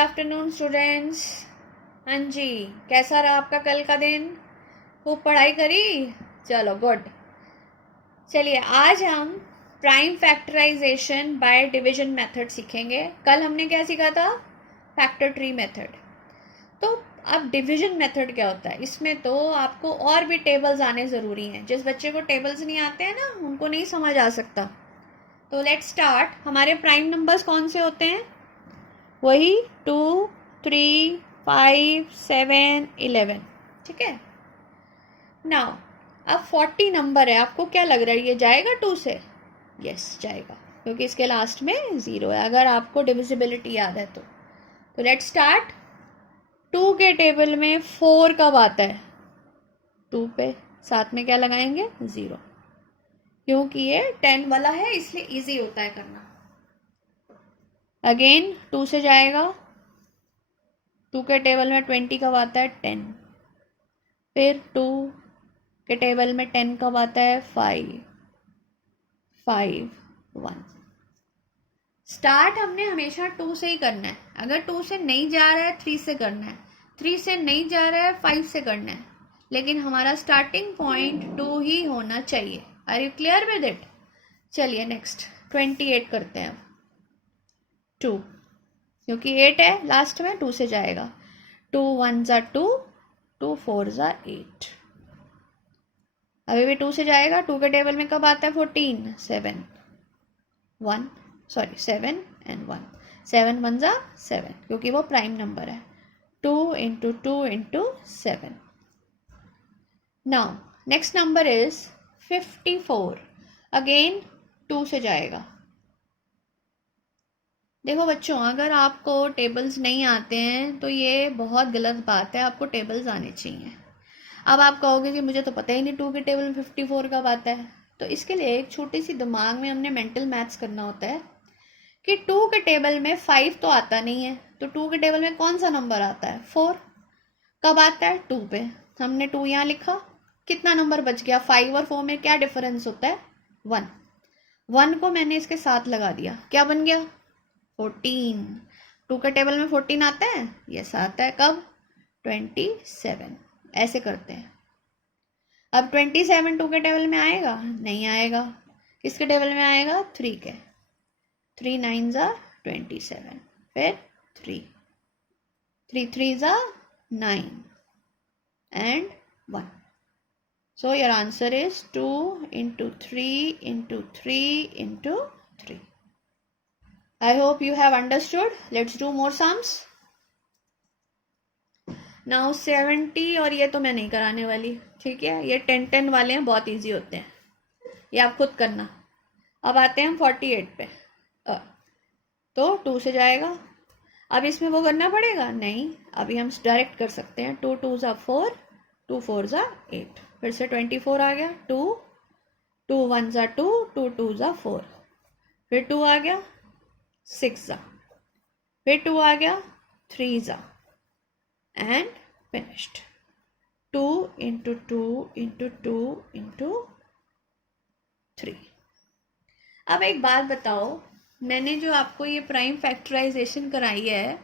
Afternoon students. हाँ जी, कैसा रहा आपका कल का दिन? खूब पढ़ाई करी? चलो गुड। चलिए आज हम prime factorization by division method सीखेंगे। कल हमने क्या सीखा था? Factor tree method. तो अब डिवीजन मेथड क्या होता है? इसमें तो आपको और भी टेबल्स आने ज़रूरी हैं। जिस बच्चे को टेबल्स नहीं आते हैं ना, उनको नहीं समझ आ सकता। तो लेट्स स्टार्ट। हमारे प्राइम नंबर्स कौन से होते हैं? वही 2, 3, 5, 7, 11। ठीक है। नाउ अब 40 नंबर है, आपको क्या लग रहा है ये जाएगा 2 से? यस जाएगा, क्योंकि इसके लास्ट में 0 है, अगर आपको डिविजिबिलिटी याद है तो लेट्स स्टार्ट। 2 के टेबल में 4 कब आता है? 2 पे साथ में क्या लगाएंगे? 0, क्योंकि ये 10 वाला है इसलिए इजी होता है करना। अगेन 2 से जाएगा। 2 के टेबल में 20 कब आता है? 10। फिर 2 के टेबल में 10 कब आता है? 5, 5, 1। स्टार्ट हमने हमेशा 2 से ही करना है। अगर 2 से नहीं जा रहा है 3 से करना है, 3 से नहीं जा रहा है 5 से करना है, लेकिन हमारा स्टार्टिंग पॉइंट 2 ही होना चाहिए। Are you clear with it? चलिए नेक्स्ट 28 करते हैं। 2, क्योंकि 8 है लास्ट में, 2 से जाएगा। 2 1 ज़ा 2, 2 4 ज़ा 8। अभी भी 2 से जाएगा। 2 के टेबल में कब आता है? 14, 7, 1, सॉरी 7 एंड 1। 7 1 ज़ा 7, क्योंकि वो प्राइम नंबर है। 2 into 2 into 7। Now next number is 54। Again 2 से जाएगा। देखो बच्चों, अगर आपको टेबल्स नहीं आते हैं तो ये बहुत गलत बात है, आपको टेबल्स आने चाहिए। अब आप कहोगे कि मुझे तो पता ही नहीं 2 के टेबल में 54 कब आता है। तो इसके लिए एक छोटी सी दिमाग में हमने मेंटल मैथ्स करना होता है कि 2 के टेबल में 5 तो आता नहीं है, तो 2 के टेबल में कौन सा नंबर आता है? 4। कब आता है? 2 पे। हमने 2 यहाँ लिखा, कितना नंबर बच गया? 5 और 4 में क्या डिफरेंस होता है? 1। 1 को मैंने इसके साथ लगा दिया, क्या बन गया? 14। 2 के टेबल में 14 आता है? यस आता है। कब? 27। ऐसे करते हैं। अब 27 2 के टेबल में आएगा? नहीं आएगा। किसके टेबल में आएगा? 3 के। 3 9 ज़ा 27, फिर 3, 3 3 ज़ा 9 and 1. So your answer is 2 into 3 into 3 into 3. I hope you have understood. Let's do more sums. Now 70, और ये तो मैं नहीं कराने वाली, ठीक है? ये 10 वाले हैं, बहुत इजी होते हैं, ये आप खुद करना। अब आते हैं हम 48 पे। तो 2 से जाएगा। अब इसमें वो करना पड़ेगा? नहीं, अभी हम डायरेक्ट कर सकते हैं। 2 2 ज़ा 4, 2 4 ज़ा 8, फिर से 24 आ गया। 2 2 1 ज़ा 2, 2 2 ज़ा 4, फिर 2 आ गया। 6 ज़ा, फिर 2 आ गया। 3 ज़ा and finished. 2 into 2 into 2 into 3। अब एक बात बताओ, मैंने जो आपको ये प्राइम फैक्टराइजेशन कराई है,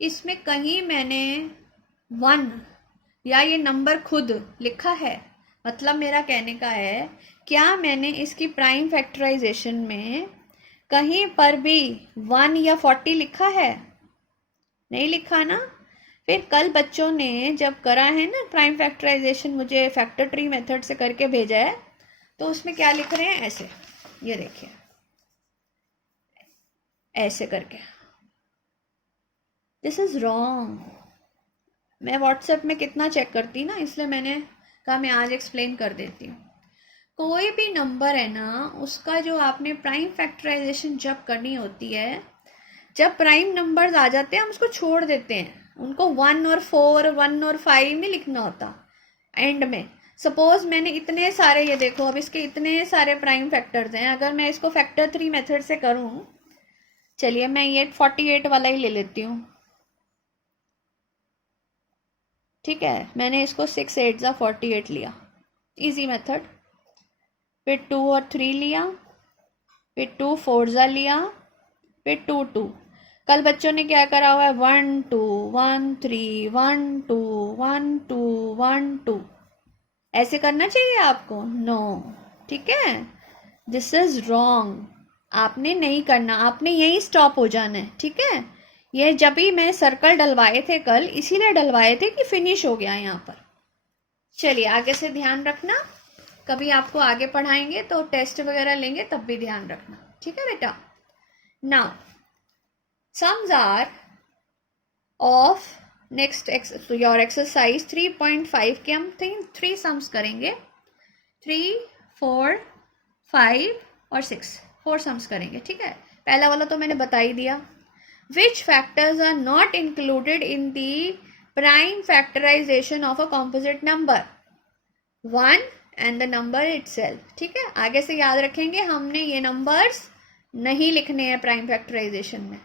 इसमें कहीं मैंने 1 या ये नंबर खुद लिखा है? मतलब मेरा कहने का है, क्या मैंने इसकी प्राइम फैक्टराइजेशन में कहीं पर भी 1 या 40 लिखा है? नहीं लिखा ना। फिर कल बच्चों ने जब करा है ना प्राइम फैक्टराइजेशन, मुझे फैक्टर ट्री मेथड से करके भेजा है, तो उसमें क्या लिख रहे हैं? ऐसे, ये देखिए, ऐसे करके। This is wrong. मैं व्हाट्सएप में कितना चेक करती ना, इसलिए मैंने कहा मैं आज एक्सप्लेन कर देती हूँ। कोई भी नंबर है ना, उसका जो आपने प्राइम फैक्टराइजेशन जब करनी होती है, जब प्राइम नंबर्स आ जाते हैं हम उसको छोड़ देते हैं, उनको 1 और 4, 1 और 5 नहीं लिखना होता एंड में। सपोज मैंने इतने सारे, ये देखो अब इसके इतने सारे प्राइम फैक्टर्स हैं, अगर मैं इसको फैक्टर 3 मेथड से करूं, चलिए मैं ये 48 वाला ही ले लेती हूँ, ठीक है? मैंने इसको 6 8 ज़ा 48 लिया, इजी मेथड। फिर 2 और 3 लिया, फिर 2 4 ज़ा लिया, फिर 2 2। कल बच्चों ने क्या करा हुआ है, 1 2 1 3 1 2 1 2 1 2, ऐसे करना चाहिए आपको, नो, ठीक है, दिस इज रॉन्ग, आपने नहीं करना, आपने यही स्टॉप हो जाना है, ठीक है। ये जब भी मैं सर्कल डलवाए थे कल, इसीलिए डलवाए थे कि फिनिश हो गया यहाँ पर। चलिए आगे से ध्यान रखना, कभी आपको आगे पढ़ाएंगे तो टेस्ट वगैरह लेंगे तब भी ध्यान रखना, ठीक है बेटा। Now sums are of next your exercise 3.5 के हम 3 सम्स करेंगे, 3 4 5 और 6, 4 सम्स करेंगे, ठीक है। पहला वाला तो मैंने बता ही दिया। Which factors are not included in the prime factorization of a composite number, 1 and the number itself, ठीक है। आगे से याद रखेंगे, हमने ये नंबर्स नहीं लिखने हैं प्राइम फैक्टराइजेशन में।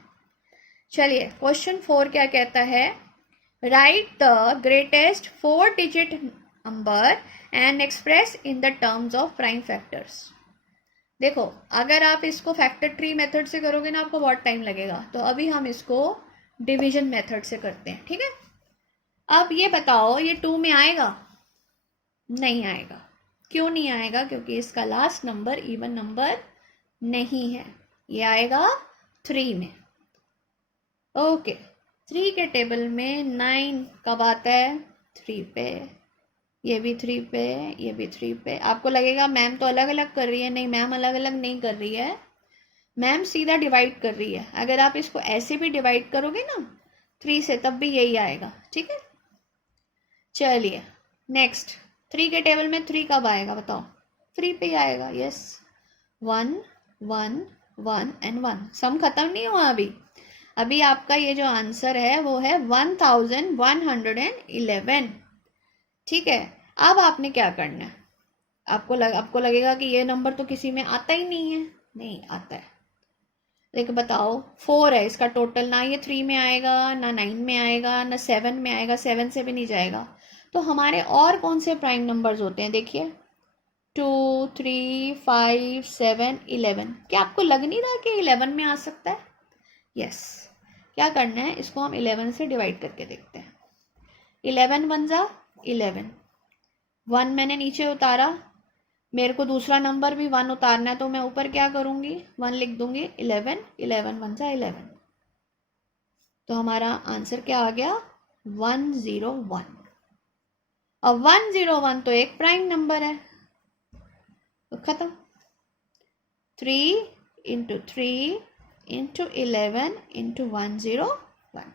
चलिए क्वेश्चन 4 क्या कहता है, right the greatest 4 digit number and express in the terms of prime factors. देखो अगर आप इसको फैक्टर ट्री मेथड से करोगे ना आपको बहुत टाइम लगेगा, तो अभी हम इसको डिवीजन मेथड से करते हैं, ठीक है। अब ये बताओ, ये 2 में आएगा? नहीं आएगा। क्यों नहीं आएगा? क्योंकि इसका लास्ट नंबर इवन नंबर नहीं है, ये आएगा 3 में। ओके, 3 के टेबल में 9 कब आता है? 3 पे, ये भी 3 पे, ये भी 3 पे। आपको लगेगा मैम तो अलग अलग कर रही है, नहीं मैम अलग अलग नहीं कर रही है, मैम सीधा डिवाइड कर रही है। अगर आप इसको ऐसे भी डिवाइड करोगे ना 3 से, तब भी यही आएगा, ठीक है। चलिए नेक्स्ट, 3 के टेबल में 3 कब आएगा बताओ? 3 पे ही आएगा, यस, 1 1 1 एंड 1। सम खत्म नहीं हुआ अभी, अभी आपका ये जो आंसर है वो है 1111, ठीक है। अब आपने क्या करना है, आपको लगेगा कि ये नंबर तो किसी में आता ही नहीं है, नहीं आता है। देखो बताओ, 4 है इसका टोटल, ना ये 3 में आएगा, ना 9 में आएगा, ना 7 में आएगा, 7 से भी नहीं जाएगा। तो हमारे और कौन से प्राइम नंबर्स होते हैं, देखिए 2 3 5 7 11। क्या आपको लग नहीं रहा कि 11 में आ सकता है? यस। क्या करना है, इसको हम 11 से डिवाइड करके देखते हैं। 11 1 जा 11, 1 मैंने नीचे उतारा, मेरे को दूसरा नंबर भी 1 उतारना है, तो मैं ऊपर क्या करूंगी, 1 लिख दूंगी, 11 11 1 जा 11। तो हमारा आंसर क्या आ गया, 101। अब 101 तो एक प्राइम नंबर है, तो खत्म। 3 इंटू 3 इंटू 11 इंटू 101,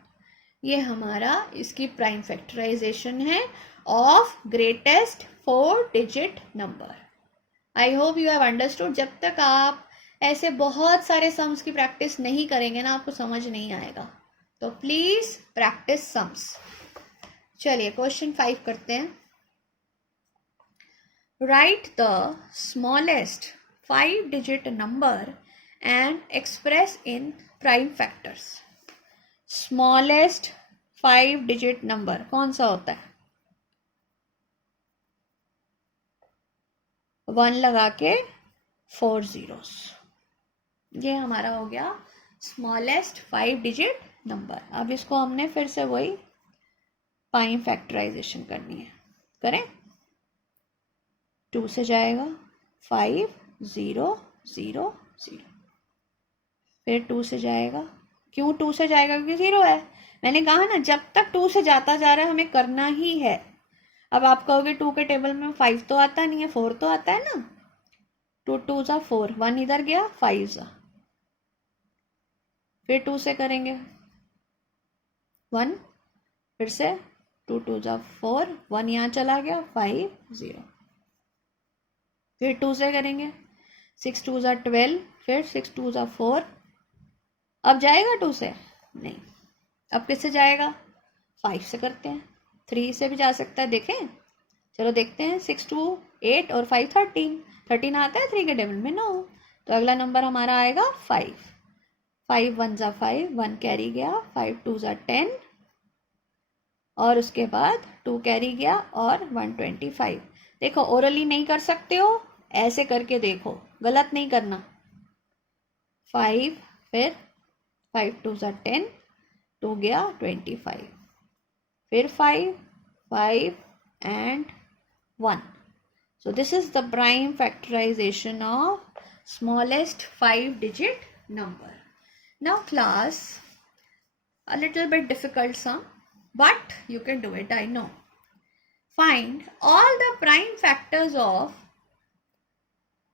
ये हमारा इसकी प्राइम फैक्टराइजेशन है of greatest 4 digit number. I hope you have understood. जब तक आप ऐसे बहुत सारे सम्स की प्रैक्टिस नहीं करेंगे ना, आपको समझ नहीं आएगा, तो प्लीज प्रैक्टिस सम्स। चलिए क्वेश्चन 5 करते हैं। Right the smallest 5 digit number and express in prime factors. Smallest 5 digit number कौन सा होता है? 1 लगा के 4 zeros, ये हमारा हो गया स्मॉलेस्ट 5 डिजिट नंबर। अब इसको हमने फिर से वही प्राइम फैक्टराइजेशन करनी है, करें। 2 से जाएगा 5 0 0 0, फिर 2 से जाएगा, क्यों 2 से जाएगा? क्योंकि 0 है। मैंने कहा ना, जब तक 2 से जाता जा रहा है हमें करना ही है। अब आप कहोगे 2 के टेबल में 5 तो आता नहीं है, 4 तो आता है ना। 2 2 जा 4, 1 इधर गया, 5 जा, फिर 2 से करेंगे 1, फिर से 2 2 जा 4, 1 यहाँ चला गया, 5 0, फिर 2 से करेंगे 6 2 जा 12, फिर 6 2 जा 4। अब जाएगा 2 से? नहीं। अब किससे जाएगा? 5 से करते हैं, 3 से भी जा सकता है, देखें। चलो देखते हैं, 6 2 8 और 5 13, 13 आता है 3 के टेबल में? नो। तो अगला नंबर हमारा आएगा 5, 5 1 जा 5, 1 कैरी गया, 5 2 जा 10, और उसके बाद 2 कैरी गया और 125। देखो ओरली नहीं कर सकते हो, ऐसे करके देखो, गलत नहीं करना। 5 फिर 5 2 ज़ा 10, 2 गया 25, फिर 5 5 and 1. So this is the prime factorization of smallest 5-digit number. Now class, a little bit difficult sum, but you can do it, I know. Find all the prime factors of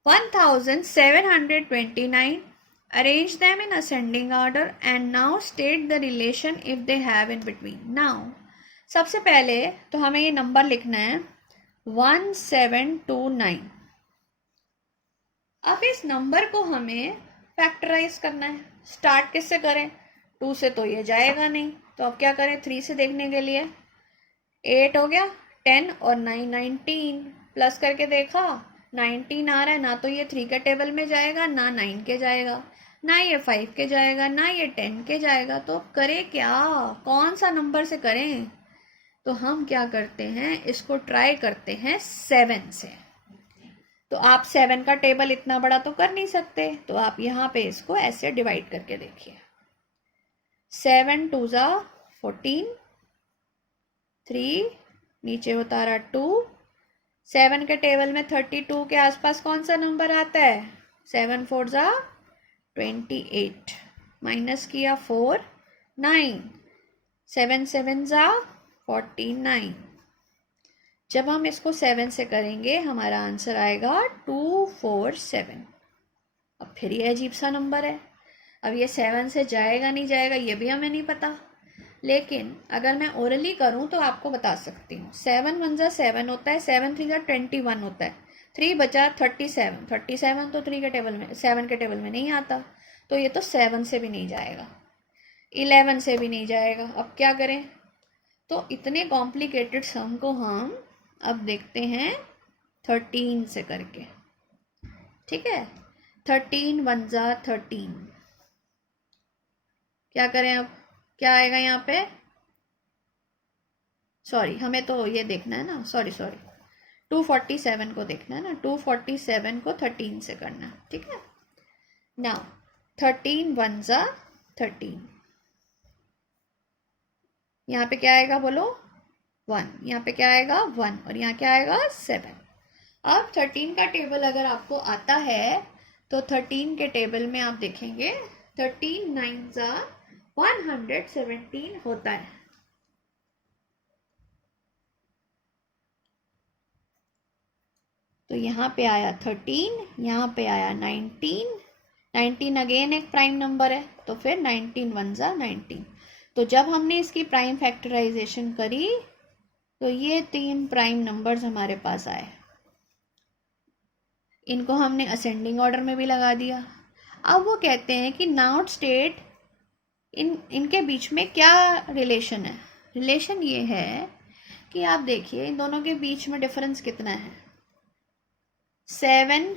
1729, arrange them in ascending order and now state the relation if they have in between. Now सबसे पहले तो हमें ये number लिखना है 1729. अब इस number को हमें फैक्टराइज करना है. स्टार्ट किससे करें? 2 से तो ये जाएगा नहीं, तो अब क्या करें 3 से देखने के लिए. 8 हो गया, 10 और 9 19, प्लस करके देखा 19 आ रहा है. ना तो ये 3 के टेबल में जाएगा, ना 9 के जाएगा, ना ये 5 के जाएगा, ना ये 10 के जाएगा. तो अब करें क्या, कौन सा नंबर से करें? तो हम क्या करते हैं, इसको ट्राई करते हैं 7 से. तो आप 7 का टेबल इतना बड़ा तो कर नहीं सकते, तो आप यहाँ पे इसको ऐसे डिवाइड करके देखिए. 7 2 ज़ा 14, 3 नीचे उतारा 2. 7 के टेबल में 32 के आसपास कौन सा नंबर आता है? 7 4 ज़ा 28, माइनस किया 4 9, 7 7 ज़ा 49. जब हम इसको 7 से करेंगे हमारा आंसर आएगा 247. अब फिर ये अजीब सा नंबर है. अब ये 7 से जाएगा नहीं जाएगा ये भी हमें नहीं पता, लेकिन अगर मैं ओरली करूं तो आपको बता सकती हूँ. 7 1 ज़ा 7 होता है, 7 3 ज़ा 21 होता है, 3 बचा 37. 37 तो 3 के टेबल में 7 के टेबल में नहीं आता, तो ये तो 7 से भी नहीं जाएगा, 11 से भी नहीं जाएगा. अब क्या करें? तो इतने कॉम्प्लिकेटेड सम को हम अब देखते हैं 13 से करके. ठीक है, 13 1 ज़ा 13. क्या करें अब, क्या आएगा यहाँ पे? सॉरी, हमें तो ये देखना है ना, सॉरी 247 को देखना है ना. 247 को 13 से करना है. ठीक है. नाउ 13 1 ज़ा 13. यहाँ पे क्या आएगा बोलो? 1. यहाँ पे क्या आएगा? 1. और यहाँ क्या आएगा? 7. अब 13 का टेबल अगर आपको आता है तो 13 के टेबल में आप देखेंगे 13 9 ज़ा 117 होता है. तो यहाँ पे आया 13, यहाँ पे आया 19. 19 अगेन एक प्राइम नंबर है, तो फिर 19 1 ज़ा 19. तो जब हमने इसकी प्राइम फैक्टराइजेशन करी तो ये 3 प्राइम नंबर्स हमारे पास आए. इनको हमने असेंडिंग ऑर्डर में भी लगा दिया. अब वो कहते हैं कि नाउ स्टेट इनके बीच में क्या रिलेशन है. रिलेशन ये है कि आप देखिए इन दोनों के बीच में डिफरेंस कितना है. 7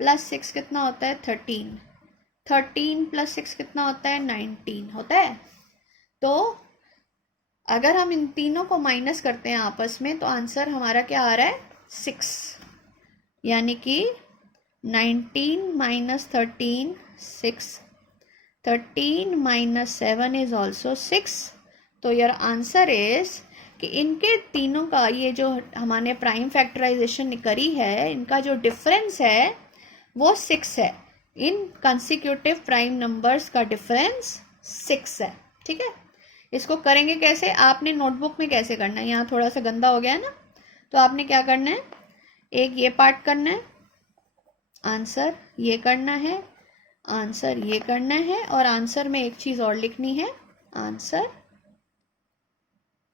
+ 6 कितना होता है? 13. 13 + 6 कितना होता है? 19 होता है. तो अगर हम इन तीनों को माइनस करते हैं आपस में तो आंसर हमारा क्या आ रहा है? 6. यानी कि 19 - 13 6. 13 - 7 इज ऑल्सो 6. तो योर आंसर इज कि इनके तीनों का ये जो हमारे प्राइम फैक्टराइजेशन करी है, इनका जो डिफरेंस है वो 6 है. इन कंसिक्यूटिव प्राइम नंबर्स का डिफरेंस 6 है. ठीक है. इसको करेंगे कैसे? आपने नोटबुक में कैसे करना है, यहाँ थोड़ा सा गंदा हो गया है ना, तो आपने क्या करना है, एक ये पार्ट करना है, आंसर ये करना है, आंसर ये करना है, और आंसर में एक चीज़ और लिखनी है, answer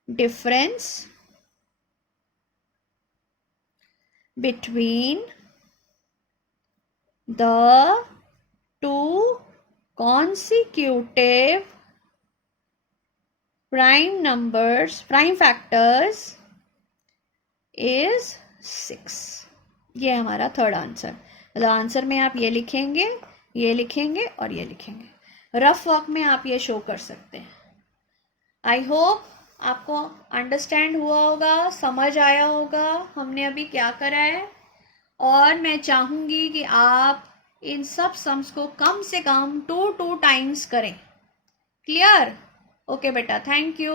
difference between the two consecutive prime numbers, prime factors is 6. ये हमारा थर्ड आंसर. मतलब आंसर में आप ये लिखेंगे, ये लिखेंगे और ये लिखेंगे. रफ वर्क में आप ये शो कर सकते हैं. आई होप आपको अंडरस्टैंड हुआ होगा, समझ आया होगा हमने अभी क्या करा है. और मैं चाहूँगी कि आप इन सब सम्स को कम से कम 2 टाइम्स करें। क्लियर? ओके बेटा, थैंक यू।